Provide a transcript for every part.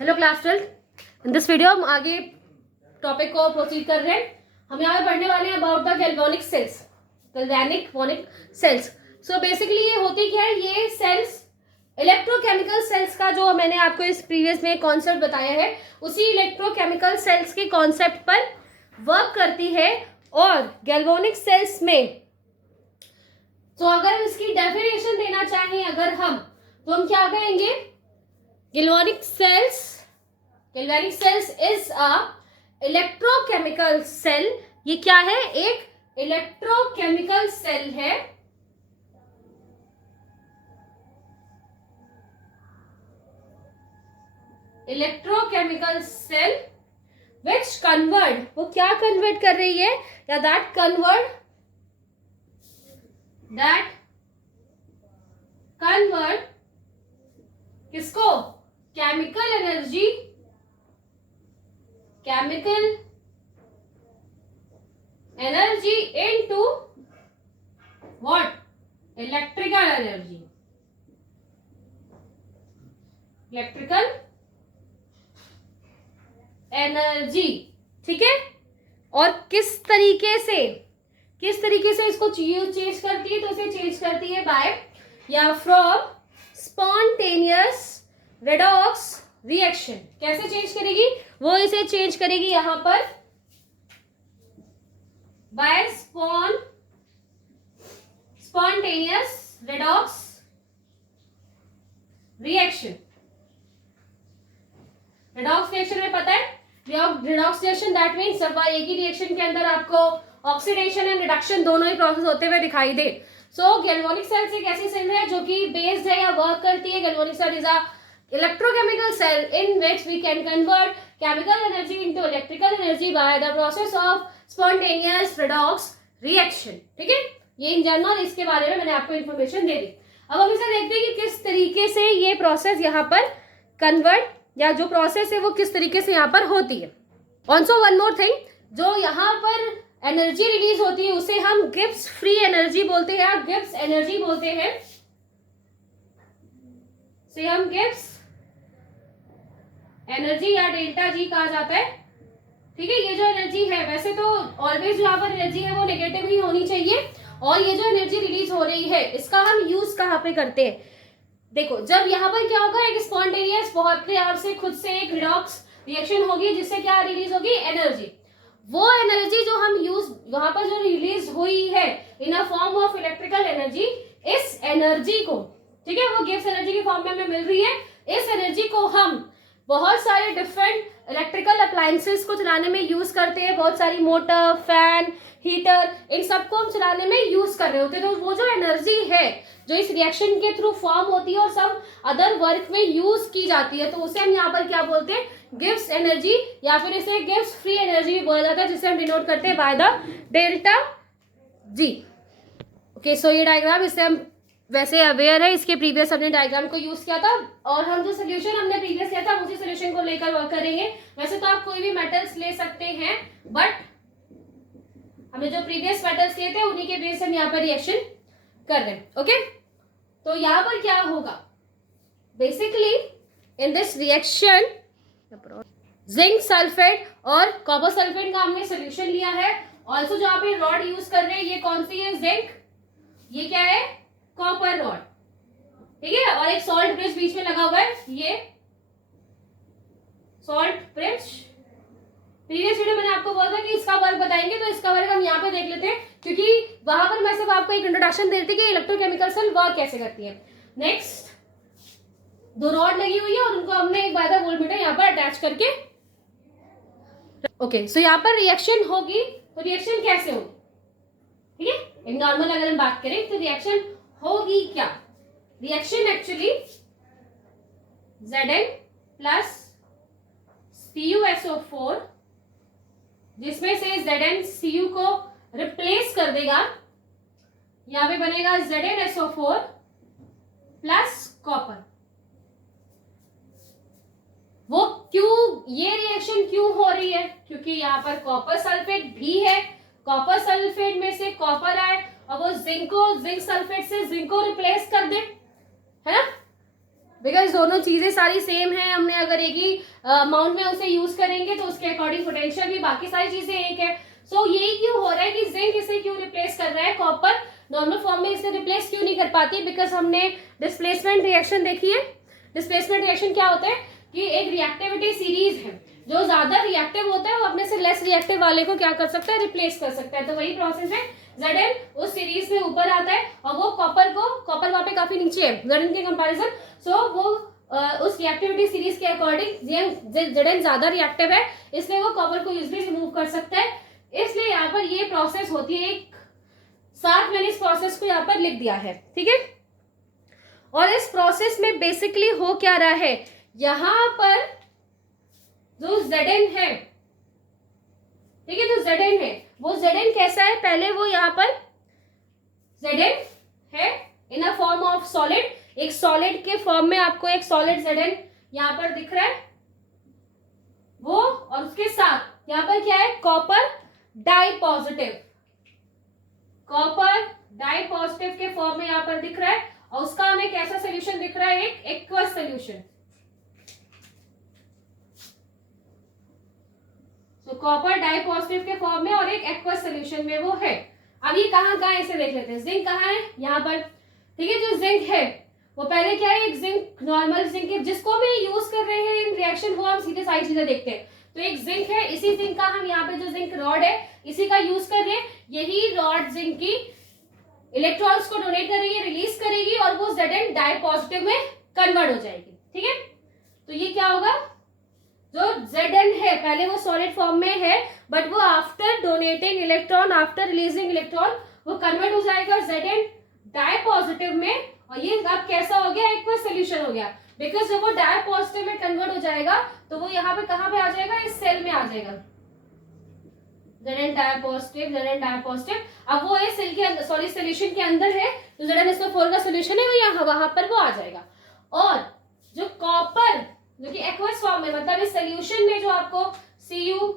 Hello class 12। In this video हम आगे topic को प्रोसीड कर रहे हैं। हम यहाँ पे पढ़ने वाले हैं about the galvanic cells. Galvanic cells. So basically ये होती क्या है, ये सेल्स इलेक्ट्रोकेमिकल सेल्स का जो मैंने आपको इस प्रीवियस में कॉन्सेप्ट बताया है, उसी इलेक्ट्रोकेमिकल सेल्स के कॉन्सेप्ट पर वर्क करती है। और गैल्वेनिक सेल्स में तो अगर इसकी डेफिनेशन देना चाहें अगर हम, तो हम क्या कहेंगे? Galvanic cells is a electrochemical cell। ये क्या है? एक इलेक्ट्रोकेमिकल सेल है। इलेक्ट्रोकेमिकल सेल विच कन्वर्ट, वो क्या कन्वर्ट कर रही है? या दैट कन्वर्ट किसको? Chemical energy into what? Electrical energy. ठीक है। और किस तरीके से इसको चेंज करती है? तो इसे चेंज करती है बाय या फ्रॉम स्पॉन्टेनियस रेडॉक्स रिएक्शन। कैसे चेंज करेगी? वो इसे चेंज करेगी यहां पर by spontaneous redox reaction. Redox reaction में पता है, रेडॉक्स रिएक्शन दैट मीन्स जब एक ही रिएक्शन के अंदर आपको ऑक्सीडेशन एंड रिडक्शन दोनों ही प्रोसेस होते हुए दिखाई दे। सो गैल्वेनिक सेल्स एक ऐसी सेल है जो कि बेस्ड है या वर्क करती है। Galvanic cell is a electrochemical cell in which we can convert chemical energy into electrical energy by the process of spontaneous redox reaction। ठीक है, ये इन जनरल इसके बारे में मैंने आपको इन्फॉर्मेशन दे दी। अब हम इसे देखते हैं कि किस तरीके से ये प्रोसेस यहाँ पर कन्वर्ट या जो प्रोसेस है वो किस तरीके से यहाँ पर होती है। ऑल्सो वन मोर थिंग, जो यहाँ पर एनर्जी रिलीज होती है उसे हम गिब्स फ्री एनर्जी बोलते हैं, गिब्स एनर्जी बोलते हैं। से हम गिब्स एनर्जी या डेल्टा जी कहा जाता है। ठीक है, ये जो एनर्जी है, वैसे तो ऑलवेज यहाँ पर एनर्जी है वो नेगेटिव ही होनी चाहिए। और ये जो एनर्जी रिलीज हो रही है इसका हम यूज कहाँ पे करते हैं? देखो, जब यहाँ पर क्या होगा, एक स्पॉन्टेनियस बहुत अपने आप से खुद से एक रिडॉक्स रिएक्शन होगी जिससे क्या रिलीज होगी? एनर्जी। वो एनर्जी जो हम यूज वहां पर जो रिलीज हुई है in a form of electrical energy, इस एनर्जी को, ठीक है, वो गिव्स एनर्जी के फॉर्म में हमें मिल रही है। इस एनर्जी को हम बहुत सारे डिफरेंट इलेक्ट्रिकल अप्लायंसेस को चलाने में यूज करते हैं। बहुत सारी मोटर, फैन, हीटर, इन सबको हम चलाने में यूज कर रहे होते हैं। तो वो जो एनर्जी है जो इस रिएक्शन के थ्रू फॉर्म होती है और सब अदर वर्क में यूज की जाती है, तो उसे हम यहाँ पर क्या बोलते हैं? गिव्स एनर्जी, या फिर इसे गिव्स फ्री एनर्जी भी बोला जाता है, जिसे हम डिनोट करते हैं by the delta G. Okay, so ये डायग्राम, इससे हम वैसे अवेयर है, इसके प्रीवियस हमने डायग्राम को यूज किया था और हम जो सोल्यूशन हमने प्रीवियस किया था उसी सोल्यूशन को लेकर वर्क करेंगे। वैसे तो आप कोई भी मेटल्स ले सकते हैं, बट हमने जो प्रीवियस मेटल्स लिए थे उन्हीं के बेस से हम यहाँ पर रिएक्शन कर रहे हैं। ओके, तो यहाँ पर क्या होगा? Basically in this reaction zinc sulphate और कॉपर सल्फेट का हमने सोल्यूशन लिया है। ऑल्सो जो आप ये रॉड यूज कर रहे हैं, ये कौन सी है? जिंक। ये क्या है? Copper rod. ठीक है, और एक सॉल्ट ब्रिज बीच में लगा हुआ है, ये सॉल्ट ब्रिज। प्रीवियस वीडियो मैंने आपको बोला था कि इसका वर्क बताएंगे, तो इसका वर्क हम यहाँ पे देख लेते हैं, क्योंकि वहां पर मैं सिर्फ आपको एक इंट्रोडक्शन दे रही थी कि इलेक्ट्रोकेमिकल सेल वर्क कैसे करती है। नेक्स्ट, दो रॉड लगी हुई है और उनको हमने एक बार वोल्टमीटर यहाँ पर अटैच करके, ओके, सो यहाँ पर रिएक्शन होगी। तो रिएक्शन कैसे होगी? ठीक है, एक नॉर्मल अगर हम बात करें तो रिएक्शन होगी क्या? Reaction actually Zn plus CuSO4, जिसमें से Zn Cu को रिप्लेस कर देगा, यहां पे बनेगा ZnSO4 प्लस कॉपर। वो क्यों, ये रिएक्शन क्यों हो रही है? क्योंकि यहाँ पर कॉपर सल्फेट भी है, कॉपर सल्फेट में से कॉपर आए और वो जिंक सल्फेट से जिंक को रिप्लेस कर दे, है ना? बिकॉज दोनों चीजें सारी सेम है, हमने अगर एक ही अमाउंट में उसे यूज करेंगे तो उसके अकॉर्डिंग पोटेंशियल भी बाकी सारी चीजें एक है। सो यही क्यों हो रहा है कि जिंक इसे क्यों रिप्लेस कर रहा है, कॉपर नॉर्मल फॉर्म में इसे रिप्लेस क्यों नहीं कर पाती, बिकॉज हमने डिस्प्लेसमेंट रिएक्शन देखी है। डिस्प्लेसमेंट रिएक्शन क्या होता है कि एक रिएक्टिविटी सीरीज है, जो ज्यादा रिएक्टिव होता है वो अपने से लेस रिएक्टिव वाले को क्या कर सकता है, रिप्लेस कर सकता है। तो वही प्रोसेस है, Zn उस सीरीज में ऊपर आता है और वो कॉपर वहां पे काफी नीचे है Zn के कंपैरिजन। सो वो उस रिएक्टिविटी सीरीज के अकॉर्डिंग Zn ज्यादा रिएक्टिव है, इसलिए वो कॉपर को इजिली रिमूव कर सकता है। इसलिए यहाँ पर ये प्रोसेस होती है, एक साथ मैंने इस प्रोसेस को यहाँ पर लिख दिया है, ठीक है। और इस प्रोसेस में बेसिकली हो क्या रहा है, यहाँ पर जो Zn है, ठीक है, जो Zn है वो Zn कैसा है, पहले वो यहाँ पर Zn है in a form of solid, एक सॉलिड के फॉर्म में आपको एक सॉलिड Zn यहाँ पर दिख रहा है वो, और उसके साथ यहाँ पर क्या है, copper di positive, copper di positive के फॉर्म में यहाँ पर दिख रहा है, और उसका हमें कैसा सोल्यूशन दिख रहा है, एक एक्वस सोल्यूशन। तो कॉपर डाई पॉजिटिव के फॉर्म में और एक एक्वस सोल्यूशन में वो है। अब ये कहाँ इसे देख लेते हैं, जिंक कहाँ है, यहाँ पर, ठीक है। जो जिंक है वो पहले क्या है, एक जिंक नॉर्मल जिंक है जिसको हम यूज कर रहे हैं इन रिएक्शन, वो हम सीधे सारी चीजें देखते हैं। तो एक जिंक है, इसी जिंक का हम यहाँ पे जो जिंक रॉड है इसी का यूज कर रहे हैं, यही रॉड जिंक की इलेक्ट्रॉन्स को डोनेट करेगी, रिलीज करेगी और वो Zn डाई पॉजिटिव में कन्वर्ट हो जाएगी, ठीक है। तो ये क्या होगा, जो Zn है पहले वो सॉलिड फॉर्म में है, बट वो after donating electron, after releasing electron, वो कन्वर्ट हो जाएगा Zn डाई पॉजिटिव में, और ये अब कैसा हो गया, एक्वस सोल्यूशन हो गया। बिकॉज जब वो डाई पॉजिटिव में कन्वर्ट हो जाएगा तो वो यहाँ पे कहाँ पे आ जाएगा, इस सेल में आ जाएगा, Zn डाई पॉजिटिव। अब वो इस सेल के अंदर, सॉरी सोल्यूशन के अंदर है, तो ZnSO4 का सोल्यूशन है वो यहाँ वहां पर वो आ जाएगा। और जो कॉपर जो कि एक्वस फॉर्म में, मतलब इस सोल्यूशन में जो आपको Cu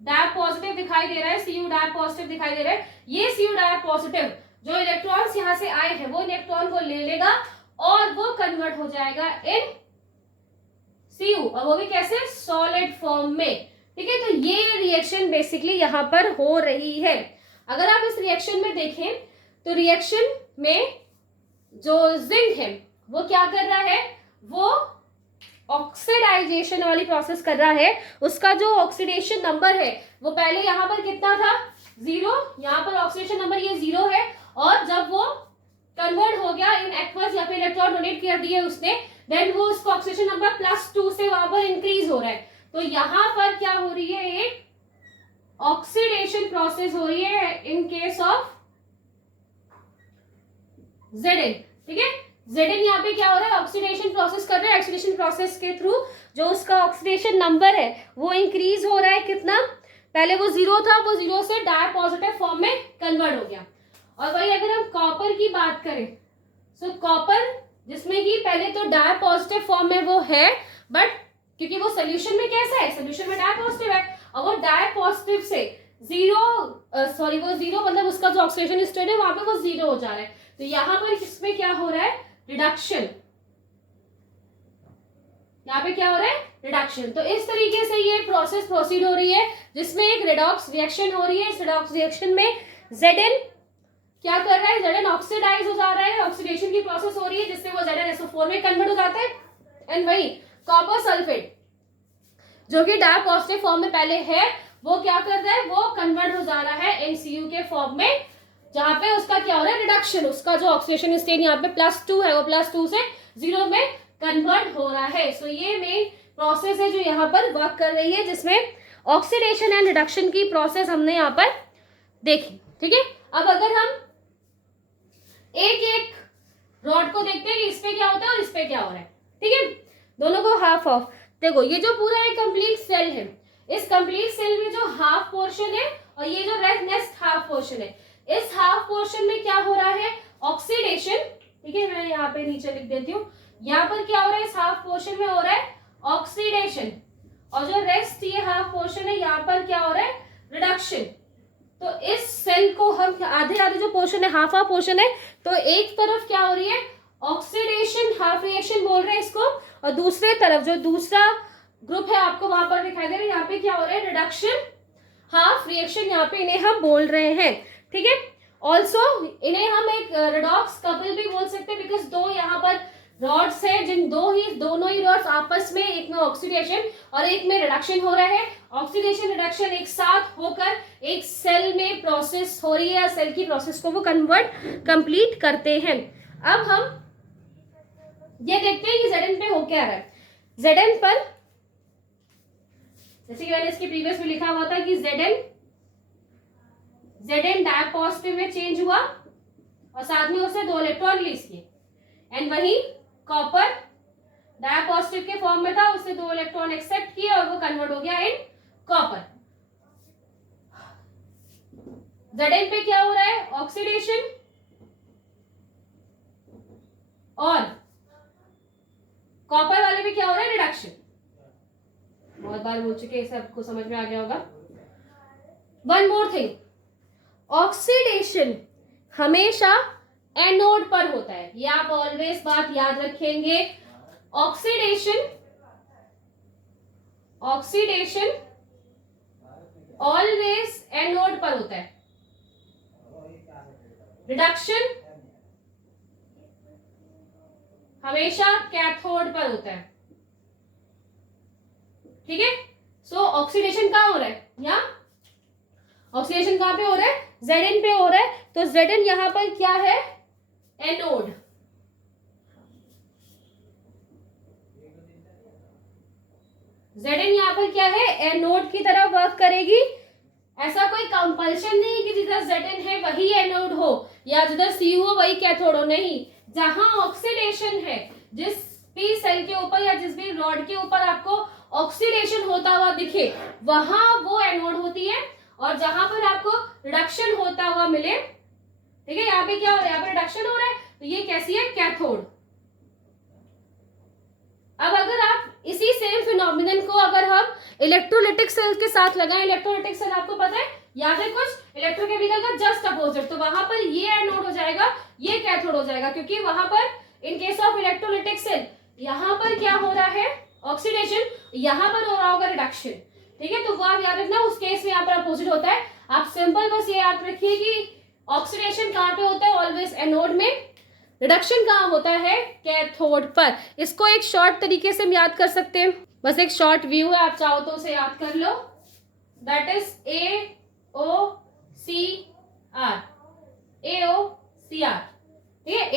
डाई पॉजिटिव दिखाई दे रहा है, Cu डाई पॉजिटिव दिखाई दे रहा है, ये Cu डाई पॉजिटिव जो इलेक्ट्रॉन्स यहाँ से आए हैं वो इलेक्ट्रॉन को ले लेगा और वो कन्वर्ट हो जाएगा इन Cu, और वो भी कैसे, सॉलिड फॉर्म में, ठीक है। तो ये रिएक्शन बेसिकली यहाँ पर हो रही है। अगर आप इस रिएक्शन में देखें तो रिएक्शन में जो जिंक है वो क्या कर रहा है, वो ऑक्सीडाइजेशन वाली प्रोसेस कर रहा है। उसका जो ऑक्सीडेशन नंबर है वो पहले यहाँ पर कितना था, 0, यहाँ पर ऑक्सीडेशन नंबर ये 0 है, और जब वो कन्वर्ट हो गया इन एक्वस, या फिर इलेक्ट्रॉन डोनेट कर दिए उसने, देन वो उसका ऑक्सीडेशन नंबर +2 से वहां पर इंक्रीज हो रहा है। तो यहाँ पर क्या हो रही है, एक ऑक्सीडेशन प्रोसेस हो रही है इन केस ऑफ Zn, ठीक है। Zn यहाँ पे क्या हो रहा है, ऑक्सीडेशन प्रोसेस कर रहा है, ऑक्सीडेशन प्रोसेस के थ्रू जो उसका ऑक्सीडेशन नंबर है वो इंक्रीज हो रहा है, कितना, पहले वो 0 था, वो 0 से डाई पॉजिटिव फॉर्म में कन्वर्ट हो गया। और वही अगर हम कॉपर की बात करें, सो कॉपर जिसमें कि पहले तो डाई पॉजिटिव फॉर्म में वो है, बट क्योंकि वो सोल्यूशन में कैसा है, सोल्यूशन में डाई पॉजिटिव है, और वो डाई पॉजिटिव से 0 मतलब उसका जो ऑक्सीडेशन स्टेट है वहां पे वो 0 हो जा रहा है। तो यहाँ पर इसमें क्या हो रहा है, रिडक्शन, यहाँ पे क्या हो रहा है, रिडक्शन। तो इस तरीके से ये प्रोसेस प्रोसीड हो रही है जिसमें एक रेडॉक्स रिएक्शन हो रही है। इस रेडॉक्स रिएक्शन में Zn क्या कर रहा है, Zn ऑक्सीडाइज हो जा रहा है, ऑक्सीडेशन की प्रोसेस हो रही है जिससे वो ZnSO4 में कन्वर्ट हो जाता है। एंड वही कॉपर सल्फेट जो कि डाई पॉजिटिव फॉर्म में पहले है, वो क्या कर रहा है, वो कन्वर्ट हो जा रहा है MCU के फॉर्म में, जहां पे उसका क्या हो रहा है, रिडक्शन, उसका जो ऑक्सीडेशन स्टेट यहाँ पे +2 है वो +2 से 0 में कन्वर्ट हो रहा है। सो ये मेन प्रोसेस है जो यहाँ पर वर्क कर रही है, जिसमें ऑक्सीडेशन एंड रिडक्शन की प्रोसेस हमने यहाँ पर देखी, ठीक है। अब अगर हम एक एक रॉड को देखते हैं कि इस पे क्या होता है और इस पे क्या हो रहा है, ठीक है, दोनों को हाफ ऑफ। देखो ये जो पूरा एक कंप्लीट सेल है, इस कंप्लीट सेल में जो हाफ पोर्शन है और ये जो नेक्स्ट हाफ पोर्शन है, इस हाफ पोर्शन में क्या हो रहा है, ऑक्सीडेशन, ठीक है। मैं यहाँ पे नीचे लिख देती हूँ, यहाँ पर क्या हो रहा है, इस हाफ पोर्शन में हो रहा है ऑक्सीडेशन, और जो रेस्ट ये हाफ पोर्शन है यहाँ पर क्या हो रहा है, रिडक्शन। तो इस सेल को हम आधे आधे जो पोर्शन है, हाफ पोर्शन है, तो एक तरफ क्या हो रही है, ऑक्सीडेशन हाफ रिएक्शन बोल रहे हैं इसको, और दूसरे तरफ जो दूसरा ग्रुप है आपको वहां पर दिखाई दे रहा है, यहाँ पे क्या हो रहा है, रिडक्शन हाफ रिएक्शन, यहाँ पे इन्हें हम बोल रहे हैं, ठीक है। ऑल्सो इन्हें हम एक रेडॉक्स कपल भी बोल सकते हैं, बिकॉज दो यहाँ पर रॉड्स है, जिन दोनों ही रॉड्स आपस में, एक में ऑक्सीडेशन और एक में रिडक्शन हो रहा है। ऑक्सीडेशन रिडक्शन एक साथ होकर एक सेल में प्रोसेस हो रही है, सेल की प्रोसेस को वो कंप्लीट करते हैं। अब हम ये देखते हैं कि Zn पे हो क्या रहा है। Zn पर जैसे कि मैंने इसके प्रीवियस में लिखा हुआ था कि Zn डाय पॉजिटिव में चेंज हुआ और साथ में उसने 2 इलेक्ट्रॉन रिलीज किए, एंड वही कॉपर डाय पॉजिटिव के फॉर्म में था, उसने 2 इलेक्ट्रॉन एक्सेप्ट किए और वो कन्वर्ट हो गया इन कॉपर। Zn पे क्या हो रहा है, ऑक्सीडेशन, और कॉपर वाले पे क्या हो रहा है, रिडक्शन। बहुत बार बोल चुके हैं, सबको समझ में आ गया होगा। वन मोर थिंग, ऑक्सीडेशन हमेशा एनोड पर होता है, ये आप ऑलवेज बात याद रखेंगे। ऑक्सीडेशन ऑलवेज एनोड पर होता है, रिडक्शन हमेशा कैथोड पर होता है, ठीक है। सो ऑक्सीडेशन कहां हो रहा है, यहाँ ऑक्सीडेशन कहां पे हो रहा है, Zn पे हो रहा है, तो Zn यहां पर क्या है, एनोड। Zn यहां पर क्या है, एनोड की तरह वर्क करेगी। ऐसा कोई कंपल्शन नहीं कि जिधर Zn है वही एनोड हो या जिधर Cu हो वही कैथोड हो, नहीं। जहां ऑक्सीडेशन है, जिस भी सेल के ऊपर या जिस भी रॉड के ऊपर आपको ऑक्सीडेशन होता हुआ दिखे वहां वो एनोड होती है, और जहां पर आपको रिडक्शन होता हुआ मिले, ठीक है, यहाँ पे क्या हो रहा है, यहाँ पे रिडक्शन हो रहा है, तो ये कैसी है, कैथोड। अब अगर आप इसी सेम फिनोमिनन को अगर हम इलेक्ट्रोलिटिक सेल के साथ लगाएं, इलेक्ट्रोलिटिक सेल आपको पता है याद है कुछ, इलेक्ट्रोकेमिकल का जस्ट अपोजिट, तो वहां पर ये एनोड हो जाएगा, ये कैथोड हो जाएगा, क्योंकि वहां पर in case of electrolytic cell यहां पर क्या हो रहा है, ऑक्सीडेशन, यहां पर हो रहा होगा रिडक्शन, ठीक है। तो वो आप याद रखना, उस केस में यहाँ पर अपोजिट होता है। आप सिंपल बस ये याद रखिए कि ऑक्सीडेशन कहां पे होता है, ऑलवेज एनोड में, रिडक्शन कहां होता है, कैथोड पर। इसको एक शॉर्ट तरीके से हम याद कर सकते हैं, बस एक शॉर्ट व्यू है, आप चाहो तो उसे याद कर लो, दैट इज AOCR, ठीक है,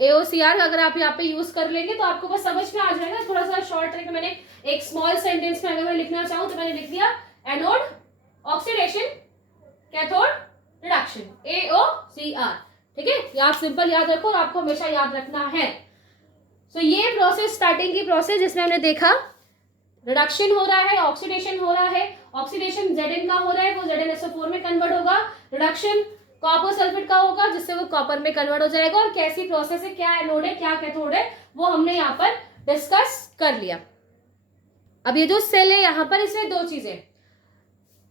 AOCR अगर आप यहाँ पे यूज कर लेंगे तो आपको बस समझ में आ जाएगा। थोड़ा सा शॉर्ट तरीके, मैंने एक स्मॉल सेंटेंस में अगर मैं लिखना चाहूं तो मैंने लिख दिया anode oxidation cathode reduction, AOCR, ठीक है। ये आप सिंपल याद रखो और आपको हमेशा याद रखना है। सो ये प्रोसेस, स्टार्टिंग की प्रोसेस जिसमें हमने देखा रिडक्शन हो रहा है, ऑक्सीडेशन हो रहा है, ऑक्सीडेशन Zn का हो रहा है, वो ZnSO4 में कन्वर्ट होगा, रिडक्शन कॉपर सल्फेट का होगा जिससे वो कॉपर में कन्वर्ट हो जाएगा, और कैसी प्रोसेस है, क्या एनोड है क्या कैथोड है, वो हमने यहाँ पर डिस्कस कर लिया। अब ये जो सेल है यहाँ पर, इसमें 2 चीजें,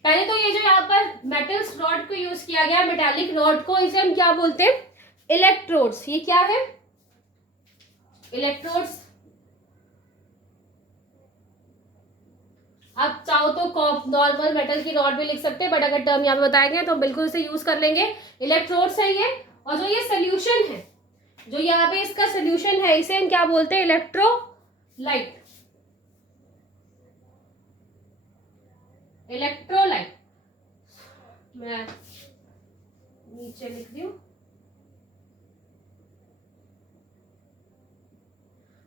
पहले तो ये जो यहाँ पर मेटल्स रॉड को यूज किया गया, मेटालिक रॉड को, इसे हम क्या बोलते हैं, इलेक्ट्रोड्स। ये क्या है, इलेक्ट्रोड्स। आप चाहो तो नॉर्मल मेटल की रॉड भी लिख सकते हैं, बट अगर टर्म यहाँ पे बताएंगे तो बिल्कुल इसे यूज कर लेंगे। इलेक्ट्रोड्स है ये, और जो ये सोल्यूशन है, जो यहाँ पे इसका सोल्यूशन है, इसे हम क्या बोलते हैं, इलेक्ट्रोलाइट। इलेक्ट्रोलाइट मैं नीचे लिख दी हूं।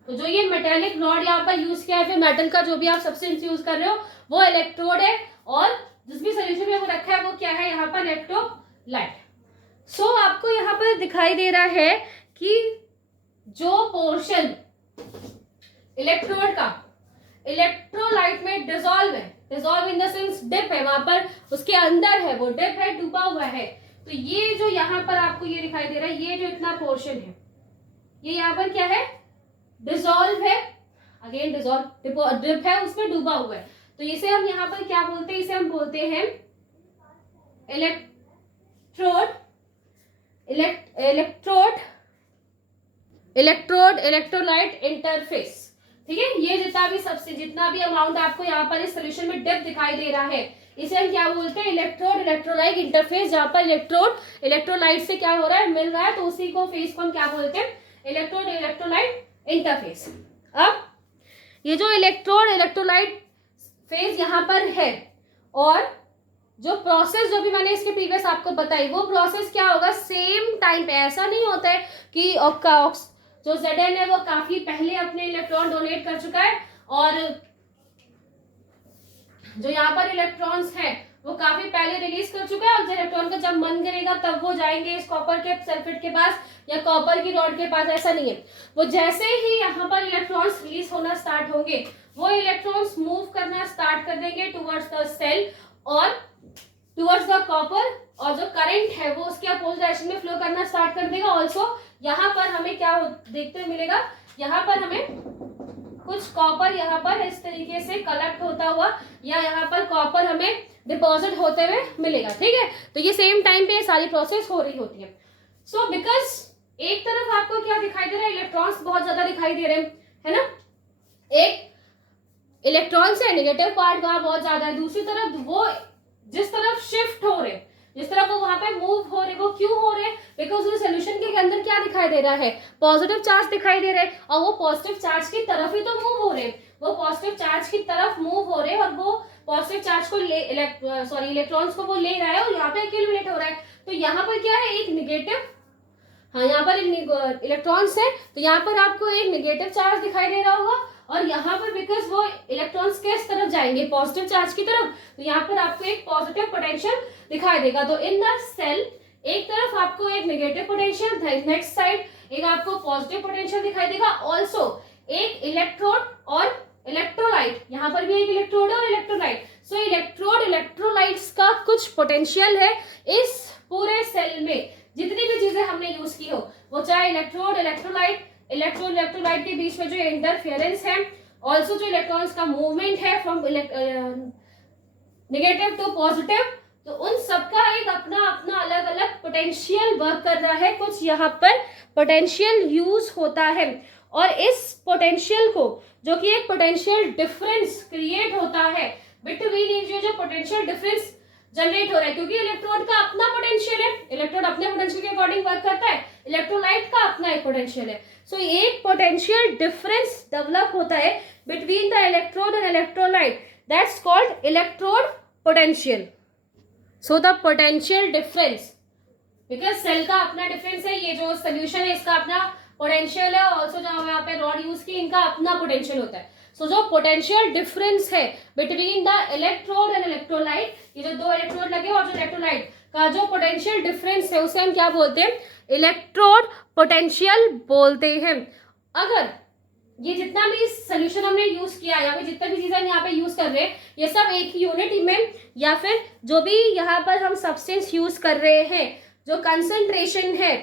तो जो ये मेटेलिक रॉड यहाँ पर यूज किया है, फिर मेटल का जो भी आप सब्सटेंस यूज कर रहे हो वो इलेक्ट्रोड है, और जिस भी सोल्यूशन में वो रखा है वो क्या है, यहाँ पर इलेक्ट्रोलाइट। सो आपको यहाँ पर दिखाई दे रहा है कि जो पोर्शन इलेक्ट्रोड का इलेक्ट्रोलाइट में डिसॉल्व है, dissolve in the sense dip है, वहां पर उसके अंदर है, वो डिप है, डूबा हुआ है, तो ये जो यहाँ पर आपको ये दिखाई दे रहा है, ये जो इतना पोर्शन है, ये यहाँ पर क्या है, डिसॉल्व है, अगेन डिसॉल्व, डिप है, उसमें डूबा हुआ है, तो इसे हम यहाँ पर क्या बोलते हैं, इसे हम बोलते हैं इलेक्ट्रोड इलेक्ट्रोड इलेक्ट्रोलाइट इंटरफेस। ठीक है, ये जितना भी अमाउंट आपको यहाँ पर इस सोल्यूशन में डेप्थ दिखाई दे रहा है, इसे हम क्या बोलते हैं, इलेक्ट्रोड इलेक्ट्रोलाइट इंटरफेस। जहां पर इलेक्ट्रोड इलेक्ट्रोलाइट से क्या हो रहा है, मिल रहा है, तो उसी को फेस को हम क्या बोलते हैं, इलेक्ट्रोड इलेक्ट्रोलाइट इंटरफेस। अब ये जो इलेक्ट्रोड इलेक्ट्रोलाइट फेज यहाँ पर है, और जो प्रोसेस जो भी मैंने इसके प्रीवियस आपको बताई, वो प्रोसेस क्या होगा, सेम टाइम पे। ऐसा नहीं होता है कि जो Zn है वो काफी पहले अपने इलेक्ट्रॉन डोनेट कर चुका है, और जो यहाँ पर इलेक्ट्रॉन्स हैं वो काफी पहले रिलीज कर चुका है, और इलेक्ट्रॉन का जब मन करेगा तब वो जाएंगे इस कॉपर के सल्फेट के पास या कॉपर की रॉड के पास। ऐसा नहीं है, वो जैसे ही यहाँ पर इलेक्ट्रॉन्स रिलीज होना स्टार्ट होंगे, वो इलेक्ट्रॉन्स मूव करना स्टार्ट कर देंगे टुवर्ड्स द सेल और टुवर्ड्स द कॉपर, और जो करंट है वो उसके अपोजिट डायरेक्शन में फ्लो करना स्टार्ट कर देगा। ऑल्सो यहाँ पर हमें क्या देखते मिलेगा, यहाँ पर हमें कुछ कॉपर यहाँ पर इस तरीके से कलेक्ट होता हुआ, या यहाँ पर कॉपर हमें डिपॉजिट होते हुए मिलेगा। ठीक है, तो ये सेम टाइम पे ये सारी प्रोसेस हो रही होती है। सो बिकॉज एक तरफ आपको क्या दिखाई दे रहा है, इलेक्ट्रॉन्स बहुत ज्यादा दिखाई दे रहे हैं, है ना, एक इलेक्ट्रॉन्स है, नेगेटिव पार्ट वहां बहुत ज्यादा है, दूसरी तरफ वो जिस तरफ शिफ्ट हो रहे, जिस तरफ वो वहां पे मूव हो रहे, वो क्यों हो रहे हैं, बिकॉज उस सोल्यूशन के अंदर क्या दिखाई दे रहा है, पॉजिटिव चार्ज दिखाई दे रहे हैं, और वो पॉजिटिव चार्ज की तरफ ही तो मूव हो रहे हैं, वो पॉजिटिव चार्ज की तरफ मूव हो रहे हैं, और वो पॉजिटिव चार्ज को इलेक्ट्रॉन्स को वो ले रहा है, और यहाँ पे एक्यूमुलेट हो रहा है। तो यहाँ पर क्या है, एक निगेटिव, हाँ यहाँ पर इलेक्ट्रॉन्स है, तो यहाँ पर आपको एक निगेटिव चार्ज दिखाई दे रहा होगा, और यहाँ पर बिकॉज वो इलेक्ट्रॉन्स किस तरफ जाएंगे, पॉजिटिव चार्ज की तरफ, तो यहाँ पर आपको एक पॉजिटिव पोटेंशियल दिखाई देगा। तो इन द सेल एक तरफ आपको एक नेगेटिव पोटेंशियल, नेक्स्ट साइड एक आपको पॉजिटिव पोटेंशियल दिखाई देगा। ऑल्सो एक इलेक्ट्रोड और इलेक्ट्रोलाइट, यहाँ पर भी एक इलेक्ट्रोड और इलेक्ट्रोलाइट। सो इलेक्ट्रोड इलेक्ट्रोलाइट्स का कुछ पोटेंशियल है इस पूरे सेल में। जितनी भी चीजें हमने यूज की हो, वो चाहे इलेक्ट्रोड इलेक्ट्रोलाइट के बीच में जो इंटरफेरेंस है, ऑल्सो जो इलेक्ट्रॉन्स का मूवमेंट है फ्रॉम नेगेटिव टू पॉजिटिव, तो उन सबका एक अपना अपना अलग अलग पोटेंशियल वर्क कर रहा है। कुछ यहाँ पर पोटेंशियल यूज होता है, और इस पोटेंशियल को, जो कि एक पोटेंशियल डिफरेंस क्रिएट होता है बिटवीन जो पोटेंशियल डिफरेंस जनरेट हो रहा है, क्योंकि इलेक्ट्रोड का अपना पोटेंशियल है, इलेक्ट्रोड अपने पोटेंशियल के अकॉर्डिंग वर्क करता है, इलेक्ट्रोलाइट का अपना एक पोटेंशियल है। सो एक पोटेंशियल डिफरेंस डेवलप होता है between the electrode and electrolyte, that's called electrode potential. So the potential difference, because cell का अपना डिफरेंस है, ये जो सोल्यूशन है इसका अपना पोटेंशियल है, ऑल्सो जो यहाँ पे रॉड यूज की इनका अपना पोटेंशियल होता है। सो जो पोटेंशियल डिफरेंस है between the electrode and electrolyte, ये जो दो इलेक्ट्रोड लगे और जो इलेक्ट्रोलाइट का जो पोटेंशियल डिफरेंस है, उसे हम क्या बोलते हैं, इलेक्ट्रोड पोटेंशियल बोलते हैं। अगर ये जितना भी सोल्यूशन हमने यूज किया, या फिर जितना भी चीजें हम यहाँ पे यूज कर रहे हैं, ये सब एक यूनिट में, या फिर जो भी यहाँ पर हम सब्सटेंस यूज कर रहे हैं, जो कंसंट्रेशन है,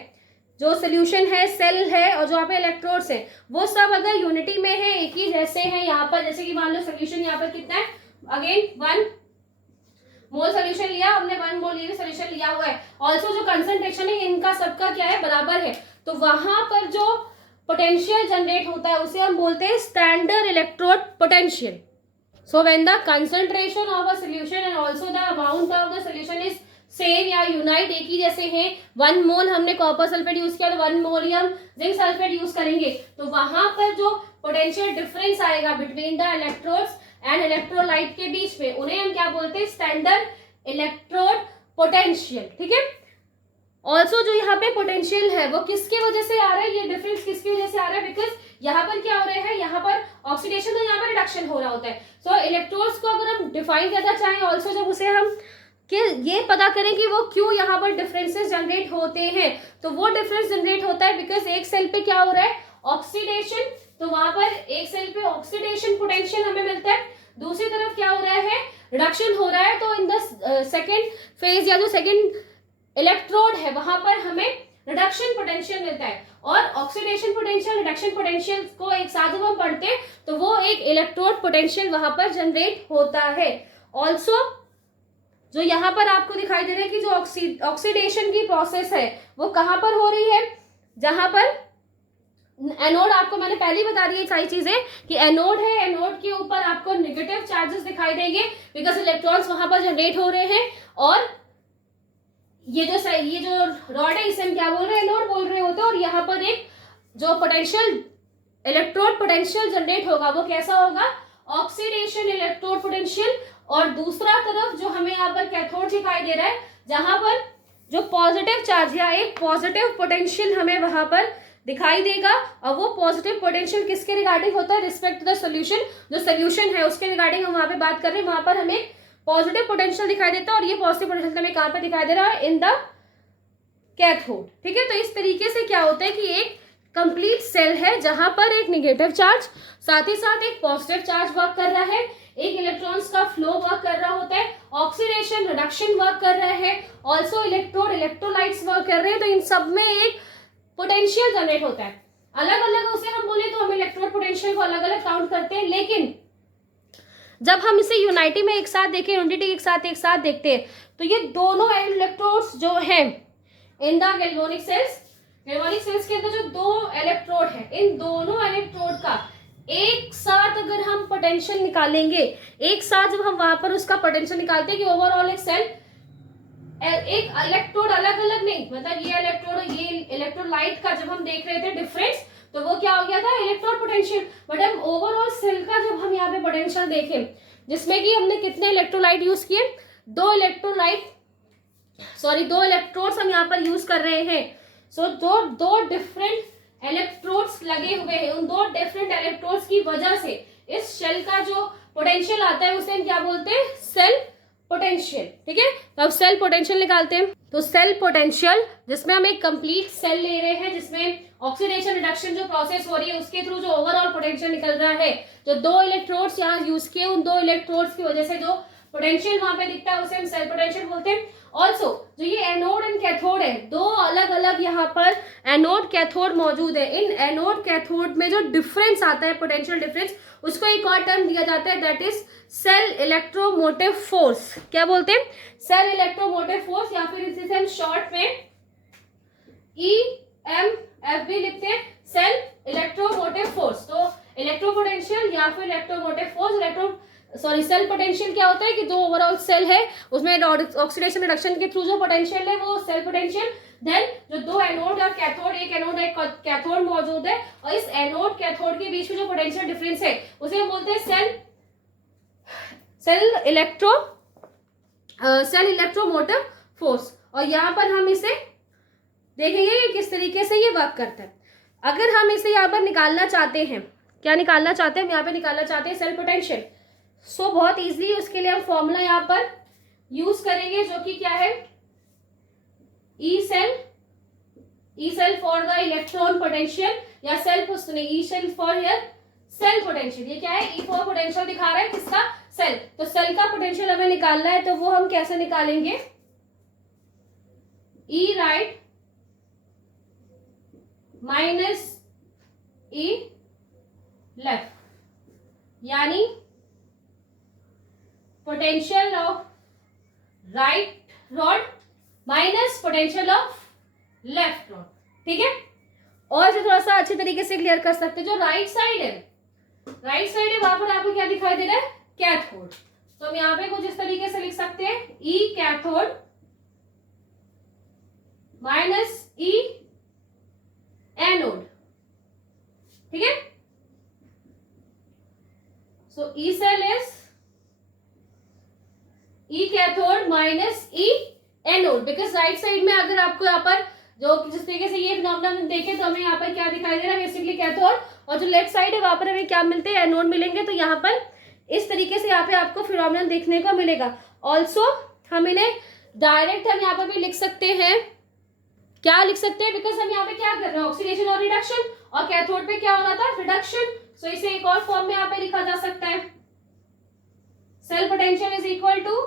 जो सोल्यूशन है, सेल है, और जो यहाँ पे इलेक्ट्रोड्स है, वो सब अगर यूनिटी में है, एक ही जैसे हैं यहाँ पर, जैसे कि मान लो सोल्यूशन यहाँ पर कितना है, अगेन 1 मोल सोल्यूशन लिया हमने, 1 मोल ये सोल्यूशन लिया हुआ है, ऑल्सो जो कंसंट्रेशन है इनका सबका क्या है, बराबर है, तो वहां पर जो पोटेंशियल जनरेट होता है उसे हम बोलते हैं standard electrode potential. So when the concentration of a solution and also the amount of the solution is same या यूनाइट, एक ही जैसे हैं, 1 मोल हमने कॉपर सल्फेट यूज किया तो 1 मोल ही हम जिंक सल्फेट यूज करेंगे, तो वहां पर जो पोटेंशियल डिफरेंस आएगा between the electrodes and electrolyte के बीच में, उन्हें हम क्या बोलते हैं, स्टैंडर्ड इलेक्ट्रोड पोटेंशियल। ठीक है, ऑल्सो जो यहाँ पे पोटेंशियल है वो किसकी वजह से आ रहा है, ये डिफरेंस किसकी वजह से आ रहा है, बिकॉज यहाँ पर क्या हो रहा है, यहाँ पर ऑक्सीडेशन और यहाँ पर रिडक्शन हो रहा होता है। सो इलेक्ट्रोड्स को अगर हम डिफाइन करना चाहें, ऑल्सो जब उसे हम कि ये पता करें कि वो क्यों यहाँ पर डिफरेंसेस जनरेट होते हैं, तो वो डिफरेंस जनरेट होता है बिकॉज एक सेल पे क्या हो रहा है, ऑक्सीडेशन, तो वहां पर एक सेल पे ऑक्सीडेशन पोटेंशियल हमें मिलता है, दूसरी तरफ क्या हो रहा है, रिडक्शन हो रहा है, तो इन द सेकेंड फेज या जो सेकेंड इलेक्ट्रोड है वहां पर हमें रिडक्शन पोटेंशियल मिलता है, और ऑक्सीडेशन पोटेंशियल रिडक्शन पोटेंशियल को एक साथ जब हम पढ़ते हैं तो वो एक इलेक्ट्रोड पोटेंशियल वहां पर जनरेट होता है। ऑल्सो जो यहाँ पर आपको दिखाई दे रहा है कि जो ऑक्सीडेशन की प्रोसेस है वो कहाँ पर हो रही है, जहां पर एनोड आपको मैंने पहले ही बता दी सारी चीजें कि एनोड है, एनोड के ऊपर आपको नेगेटिव चार्जेस दिखाई देंगे बिकॉज इलेक्ट्रॉन्स वहां पर जनरेट हो रहे हैं, और ये जो रॉड है इसे हम क्या बोल रहे हैं, एनोड बोल रहे होते हैं। और यहाँ पर एक जो पोटेंशियल इलेक्ट्रोड पोटेंशियल जनरेट होगा वो कैसा होगा, ऑक्सीडेशन इलेक्ट्रोड पोटेंशियल। और दूसरा तरफ जो हमें यहाँ पर कैथोड दिखाई दे रहा है, जहां पर जो पॉजिटिव चार्ज या एक पॉजिटिव पोटेंशियल हमें वहां पर दिखाई देगा, और वो पॉजिटिव पोटेंशियल किसके रिगार्डिंग होता है, रिस्पेक्ट टू द सोल्यूशन। जो सोल्यूशन है उसके रिगार्डिंग हम वहां पे बात कर रहे हैं, वहां पर हमें पॉजिटिव पोटेंशियल दिखाई देता है, और ये पॉजिटिव पोटेंशियल हमें कहां पर दिखाई दे रहा है, इन द कैथोड। ठीक है, तो इस तरीके से क्या होता है कि एक कंप्लीट सेल है जहां पर एक नेगेटिव चार्ज साथ ही साथ एक पॉजिटिव चार्ज वर्क कर रहा है, एक इलेक्ट्रॉन्स का फ्लो वर्क कर रहा होता है, ऑक्सीडेशन रिडक्शन वर्क कर रहा है, ऑल्सो इलेक्ट्रोड इलेक्ट्रोलाइट्स वर्क कर रहे हैं। तो इन सब में एक पोटेंशियल जनरेट होता है। अलग अलग उसे हम बोले तो हम इलेक्ट्रोड पोटेंशियल को अलग अलग काउंट करते हैं, लेकिन जब हम इसे यूनिटी में एक साथ देखें, यूनिटी एक साथ देखते हैं, तो ये दोनों इलेक्ट्रोड्स जो हैं इन द गैल्वेनिक सेल्स के अंदर जो दो इलेक्ट्रोड है, इन दोनों इलेक्ट्रोड का एक साथ अगर हम पोटेंशियल निकालेंगे, एक साथ जब हम वहां पर उसका पोटेंशियल निकालते हैं कि ओवरऑल एक सेल, एक इलेक्ट्रोड अलग अलग नहीं, मतलब ये इलेक्ट्रोड और ये इलेक्ट्रोलाइट का जब हम देख रहे थे डिफरेंस, तो वो क्या हो गया था, इलेक्ट्रोड पोटेंशियल। बट हम ओवरऑल सेल का जब हम यहाँ पे पोटेंशियल देखें, जिसमें कि हमने कितने इलेक्ट्रोलाइट यूज किए, दो इलेक्ट्रोड्स हम यहाँ पर यूज कर रहे हैं। सो दो डिफरेंट इलेक्ट्रोड्स लगे हुए हैं, उन दो डिफरेंट इलेक्ट्रोड्स की वजह से इस सेल का जो पोटेंशियल आता है उसे हम क्या बोलते हैं, सेल पोटेंशियल। ठीक है, तो अब सेल पोटेंशियल निकालते हैं। तो सेल पोटेंशियल जिसमें हम एक कंप्लीट सेल ले रहे हैं, जिसमें ऑक्सीडेशन रिडक्शन जो प्रोसेस हो रही है उसके थ्रू जो ओवरऑल पोटेंशियल निकल रहा है, जो दो इलेक्ट्रोड्स यहाँ यूज किए, उन दो इलेक्ट्रोड्स की वजह से जो पोटेंशियल वहां पे दिखता है उसे हम सेल पोटेंशियल बोलते हैं। ऑल्सो जो ये एनोड एंड कैथोड है, दो अलग अलग यहाँ पर एनोड कैथोड मौजूद है। इन एनोड कैथोड में जो डिफरेंस आता है, पोटेंशियल डिफरेंस, उसको एक और टर्म दिया जाता है, that is cell electromotive force. क्या बोलते हैं, सेल इलेक्ट्रोमोटिव फोर्स, या फिर इसे हम शॉर्ट में EMF भी लिखते हैं, सेल इलेक्ट्रोमोटिव फोर्स। तो इलेक्ट्रोपोटेंशियल या फिर इलेक्ट्रोमोटिव फोर्स, सेल पोटेंशियल क्या होता है कि जो ओवरऑल सेल है उसमें ऑक्सीडेशन रिडक्शन के थ्रू जो पोटेंशियल है वो सेल पोटेंशियल। देन जो दो एनोड और कैथोड, एक एनोड एक कैथोड मौजूद है, और इस एनोड कैथोड के बीच में जो पोटेंशियल डिफरेंस है उसे हम बोलते हैं सेल इलेक्ट्रोमोटिव फोर्स। और यहाँ पर हम इसे देखेंगे कि किस तरीके से ये वर्क करता है। अगर हम इसे यहाँ पर निकालना चाहते हैं, क्या निकालना चाहते हैं, हम यहाँ पे निकालना चाहते हैं सेल पोटेंशियल। सो बहुत इजीली उसके लिए हम फॉर्मूला यहाँ पर यूज करेंगे, जो कि क्या है, E cell for the electron potential, या E cell for here cell potential. ये क्या है, ई फॉर पोटेंशियल दिखा रहा है किसका, सेल। तो सेल का पोटेंशियल हमें निकालना है, तो वो हम कैसे निकालेंगे, ई राइट माइनस ई लेफ्ट, यानी potential of right rod minus potential of left rod. ठीक है, और जो थोड़ा सा अच्छे तरीके से क्लियर कर सकते हैं, जो राइट साइड है वहां पर आपको क्या दिखाई दे रहा है, कैथोड। तो हम यहाँ पे कुछ इस तरीके से लिख सकते हैं, E cathode minus E anode. ठीक है, so E cell is E cathode minus E anode, because right side में अगर आपको यहाँ पर जो जिस तरीके से ये फिनोमेनन देखें तो हमें यहाँ पर क्या दिखाई दे रहा है, बेसिकली कैथोड, और जो लेफ्ट साइड है वहां पर हमें क्या मिलते हैं, एनोड मिलेंगे। तो यहाँ पर इस तरीके से यहाँ पे आपको फिनोमेनन देखने को मिलेगा। ऑल्सो हम इन्हें डायरेक्ट हम यहाँ पर भी लिख सकते हैं, क्या लिख सकते हैं, बिकॉज हम यहाँ पे क्या कर रहे हैं, ऑक्सीडेशन और रिडक्शन, और कैथोड पे क्या हो रहा था, रिडक्शन। सो इसे एक और फॉर्म में यहाँ पे लिखा जा सकता है, cell potential is equal to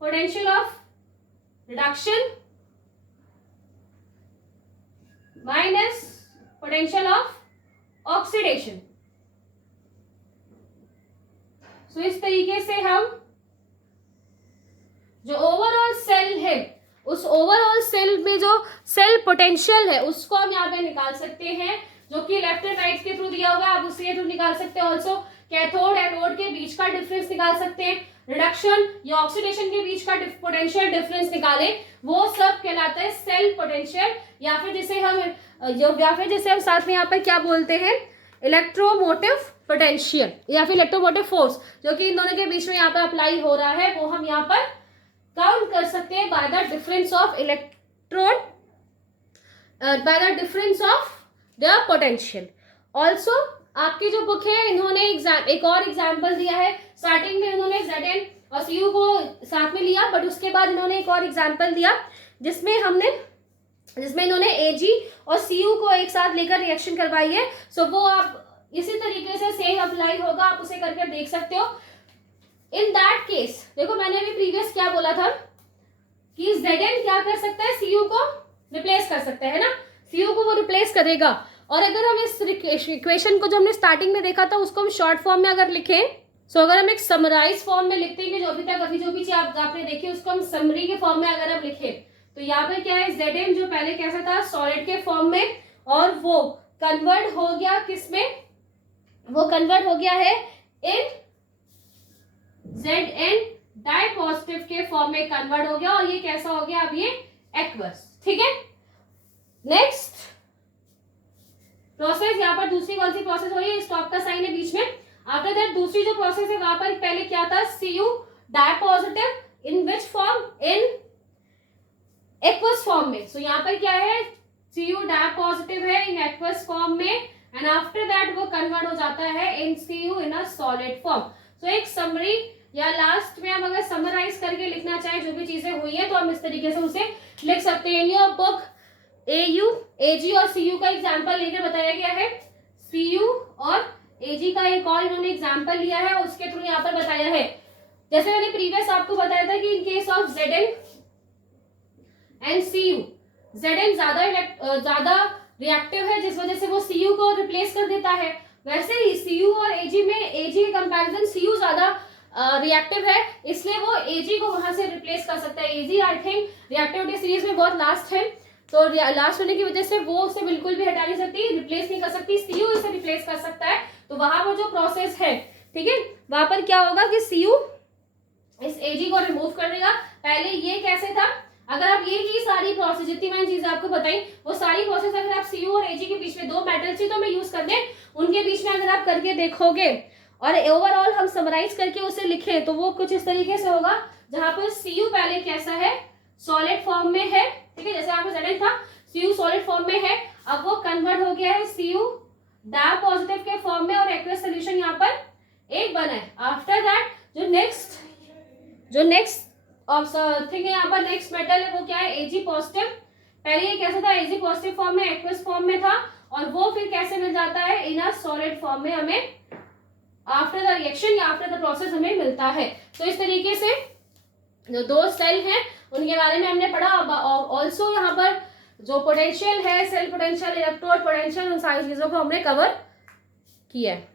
potential of reduction minus potential of oxidation. So इस तरीके से हम जो ओवरऑल सेल है, उस ओवरऑल सेल में जो सेल पोटेंशियल है उसको हम यहाँ पे निकाल सकते हैं। जो कि लेफ्ट एंड राइट के थ्रू दिया हुआ है, आप उसके थ्रू निकाल सकते हैं। ऑल्सो कैथोड एनोड के बीच का डिफरेंस निकाल सकते हैं, रिडक्शन या ऑक्सीडेशन के बीच का पोटेंशियल डिफरेंस निकाले, वो सब कहलाता है सेल पोटेंशियल, या फिर जिसे हम साथ में यहाँ पर क्या बोलते हैं, इलेक्ट्रोमोटिव पोटेंशियल या फिर इलेक्ट्रोमोटिव फोर्स, जो कि इन दोनों के बीच में यहाँ पर अप्लाई हो रहा है, वो हम यहाँ पर काउंट कर सकते हैं by the difference of electron, by the difference of the potential. Also आपकी जो बुक है, इन्होंने एक और एग्जाम्पल दिया है। स्टार्टिंग में इन्होंने Zn और Cu को साथ में लिया, बट उसके बाद इन्होंने एक और एग्जाम्पल दिया जिसमें इन्होंने Ag और Cu को एक साथ लेकर रिएक्शन करवाई है। सो वो आप इसी तरीके से सेम अप्लाई होगा, आप उसे करके देख सकते हो। इन दैट केस देखो, मैंने अभी प्रीवियस क्या बोला था कि Zn क्या कर सकता है, Cu को रिप्लेस कर सकता है ना, Cu को वो रिप्लेस करेगा। और अगर हम इस इक्वेशन को जो हमने स्टार्टिंग में देखा था उसको हम शॉर्ट फॉर्म में अगर लिखें, सो अगर हम एक समराइज फॉर्म में लिखते हैं कि जो भी चीज आपने देखी उसको हम समरी के फॉर्म में अगर हम लिखें, तो यहाँ पे क्या है, Zn जो पहले कैसा था, सॉलिड के फॉर्म में, और वो कन्वर्ट हो गया किसमें, वो कन्वर्ट हो गया है इन Zn डाई पॉजिटिव के फॉर्म में कन्वर्ट हो गया, और ये कैसा हो गया, अब ये एक्वस। ठीक है, नेक्स्ट प्रोसेस, यहाँ पर दूसरी कौन सी प्रोसेस हो रही है, स्टॉप का साइन है बीच में। आफ्टर दैट दूसरी जो प्रोसेस है, वहां पर पहले क्या था, Cu di positive in which form, in aqueous form में। सो यहाँ पर क्या है, Cu डाई पॉजिटिव है इन एक्वस फॉर्म में, एंड आफ्टर दैट वो कन्वर्ट हो जाता है in Cu in a solid form. So एक समरी या लास्ट में हम अगर समराइज करके लिखना चाहें जो भी चीजें हुई है, तो हम इस तरीके से उसे लिख सकते हैं। In your book Au, Ag और Cu का एग्जाम्पल लेकर बताया गया है। Cu और Ag का एक और इन्होंने एग्जाम्पल लिया है, उसके थ्रू यहाँ पर बताया है। जैसे मैंने प्रीवियस आपको बताया था कि इन case of Zn and Cu, Zn ज्यादा रिएक्टिव है, जिस वजह से वो Cu को रिप्लेस कर देता है। वैसे ही Cu और Ag में Ag के कंपैरिजन Cu ज्यादा रिएक्टिव है, इसलिए वो Ag को वहां से रिप्लेस कर सकता है। Ag I think reactivity series में बहुत लास्ट है, तो लास्ट होने की वजह से वो उसे बिल्कुल भी हटा नहीं सकती, रिप्लेस नहीं कर सकती। Cu इसे रिप्लेस कर सकता है, तो वहां पर जो प्रोसेस है, ठीक है, वहां पर क्या होगा कि Cu इस Ag को रिमूव कर देगा। पहले ये कैसे था, अगर आप ये सारी प्रोसेस, जितनी मैंने चीजें आपको बताई, वो सारी प्रोसेस अगर आप Cu और Ag के बीच में, दो मेटल्स ही तो मैं यूज कर दें, उनके बीच में अगर आप करके देखोगे और ओवरऑल हम समराइज करके उसे लिखें, तो वो कुछ इस तरीके से होगा, जहां पर Cu पहले कैसा है, सॉलिड फॉर्म में है, ठीक है, जैसे यहाँ पे Zn था, Cu सॉलिड फॉर्म में है, अब वो कन्वर्ट हो गया है Cu डाई पॉजिटिव के फॉर्म में, और एक्वस सोल्यूशन यहाँ पर एक बना है। आफ्टर दैट जो नेक्स्ट थिंग है, यहाँ पर नेक्स्ट मेटल है, वो क्या है, Ag पॉजिटिव। पहले ये कैसा था, Ag पॉजिटिव फॉर्म में, एक्वस फॉर्म में था, और वो फिर कैसे मिल जाता है, इन अ सॉलिड फॉर्म में हमें आफ्टर द रिएक्शन या आफ्टर द प्रोसेस हमें मिलता है। तो इस तरीके से जो दो सेल हैं उनके बारे में हमने पढ़ा। ऑल्सो यहाँ पर जो पोटेंशियल है, सेल पोटेंशियल, इलेक्ट्रोड पोटेंशियल, उन सारी चीजों को हमने कवर किया है।